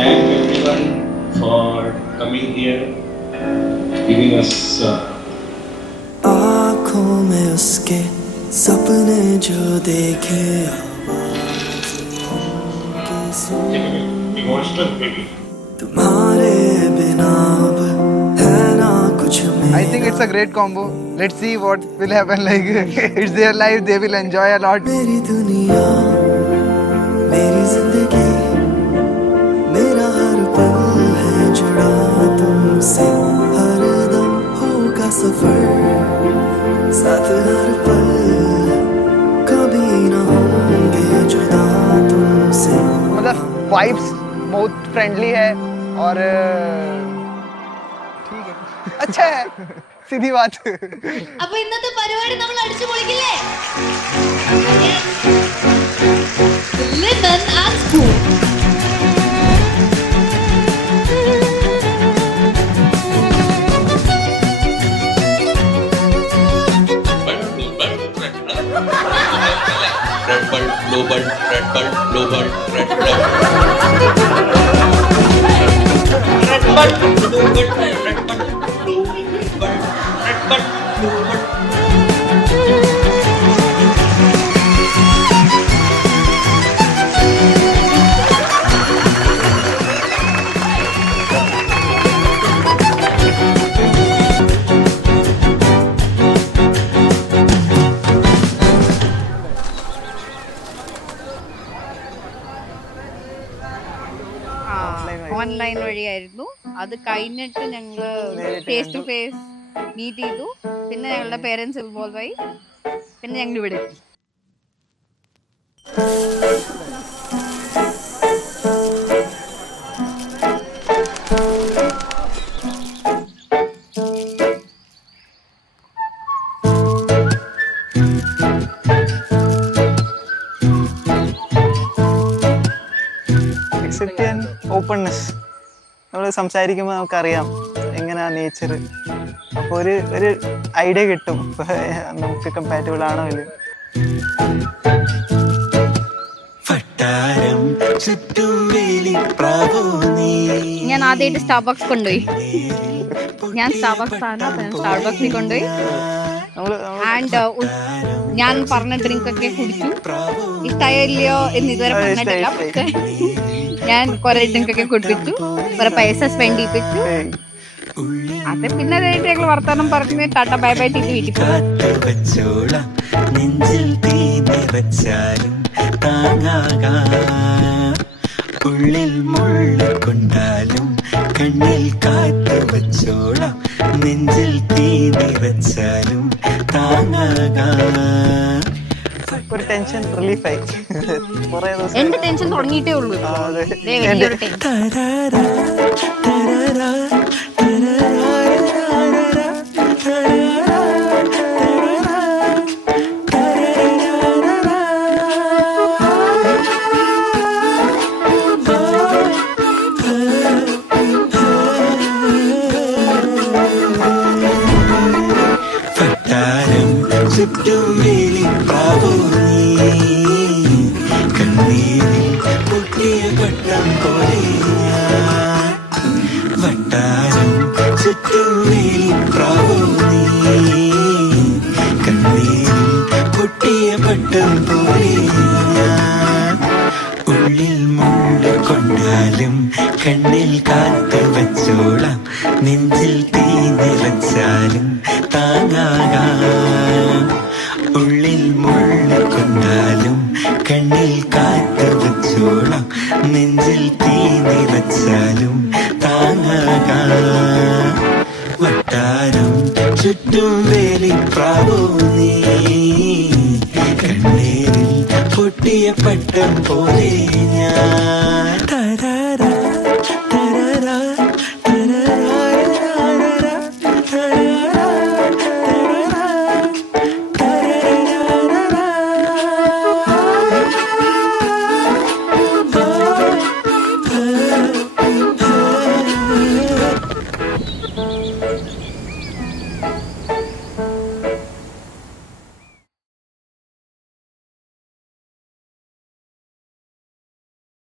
thank everyone for coming here, giving us. आँखों में उसके सपने जो देखे Emotional maybe. तुम्हारे बिना अब है ना कुछ में I think it's a great combo. Let's see what will happen. Like it's their life, they will enjoy a lot. मेरी दुनिया मेरी जिंदगी मेरा हर पल है जुड़ा तुमसे हर दम होगा सफर साथ हर पल कभी ना होंगे जुदा तुमसे मतलब vibes बहुत friendly है और ठीक है अच्छा है सीधी बात അപ്പൊ ഇന്നത്തെ പരിപാടി നമ്മൾ അടിച്ചു പൊളിക്കില്ലേ lemon and spoon Red ball, blue ball, red ball, blue ball, red ball. Red ball, blue ball, red ball, blue ball, red ball, blue ball. Online വഴിയായിരുന്നു. അത് കഴിഞ്ഞിട്ട് ഞങ്ങൾ ഫേസ് ടു ഫേസ് മീറ്റ് ചെയ്തു. പിന്നെ ഞങ്ങളുടെ പേരൻസ് ഇൻവോൾവ് ആയി. പിന്നെ ഞങ്ങൾ ഇവിടെ എത്തി. അക്സെപ്റ്റ് ചെയ്യാൻ ഓപ്പൺനെസ് നമ്മൾ സംസാരിക്കുമ്പോൾ നമുക്കറിയാം എങ്ങനെയാണ് നേച്ചർ അപ്പോൾ ഒരു ഐഡിയ കിട്ടും നമുക്ക് കമ്പാറ്റബിൾ ആണോ ഇല്ല ഞാൻ ആദ്യമായിട്ട് സ്റ്റാർബക്സ് കൊണ്ടുപോയി. ഞാൻ സ്റ്റാർബക്സ് ആണ്. അപ്പം ഞാൻ സ്റ്റാർബക്സിൽ കൊണ്ടുപോയി. ആൻഡ് ഞാൻ പറഞ്ഞ ഡ്രിങ്ക് ഒക്കെ കുടിച്ചു. ഇഷ്ടമായില്ലയോ എന്ന് ഇതുവരെ പറഞ്ഞിട്ടില്ല. പക്ഷെ ഞാൻ കുറെ ഡ്രിങ്ക് ഒക്കെ കുടിപ്പിച്ചു, കുറെ പൈസ സ്പെൻഡ് ചെയ്യിപ്പിച്ചു. അത് പിന്നെ അതായിട്ട് ഞങ്ങൾ വർത്തമാനം പറഞ്ഞ് ടാറ്റ ബൈ ബൈ ചെയ്ത് വീട്ടിൽ ഉള്ളിൽ മുള്ള കൊണ്ടാലും കണ്ണിൽ കാറ്റ് വച്ചോളാം നെഞ്ചിൽ തീ നിറച്ചാലും താങ്ങാകാം ഒരു ടെൻഷൻ റിലീഫായി കുറേ ദിവസം എന്റെ ടെൻഷൻ തുടങ്ങിയിട്ടേ ഉള്ളൂ. ചുറ്റും വേലി പ്രാവോ നീ കണ്ണീരിൽ പൊട്ടിയ പട്ടം പോലെ വട്ടാരം ചുറ്റും വേലി പ്രാവോ നീ കണ്ണീരിൽ പൊട്ടിയ പട്ടം പോലെ ഉള്ളിൽ മുള്ള കൊണ്ടാലും കണ്ണിൽ കാത്ത് വച്ചോളാം നെഞ്ചിൽ തീ നിറച്ചാലും താങ്ങാകാം ഉള്ളിൽ മുള്ള കൊണ്ടാലും കണ്ണിൽ കാത്ത് വച്ചോളാം നെഞ്ചിൽ തീ നിറച്ചാലും താങ്ങാകാം വട്ടാരം ചുറ്റും വേലി പ്രാവോ നീ കണ്ണീരിൽ പൊട്ടിയ പട്ടം പോലെ ഞാൻ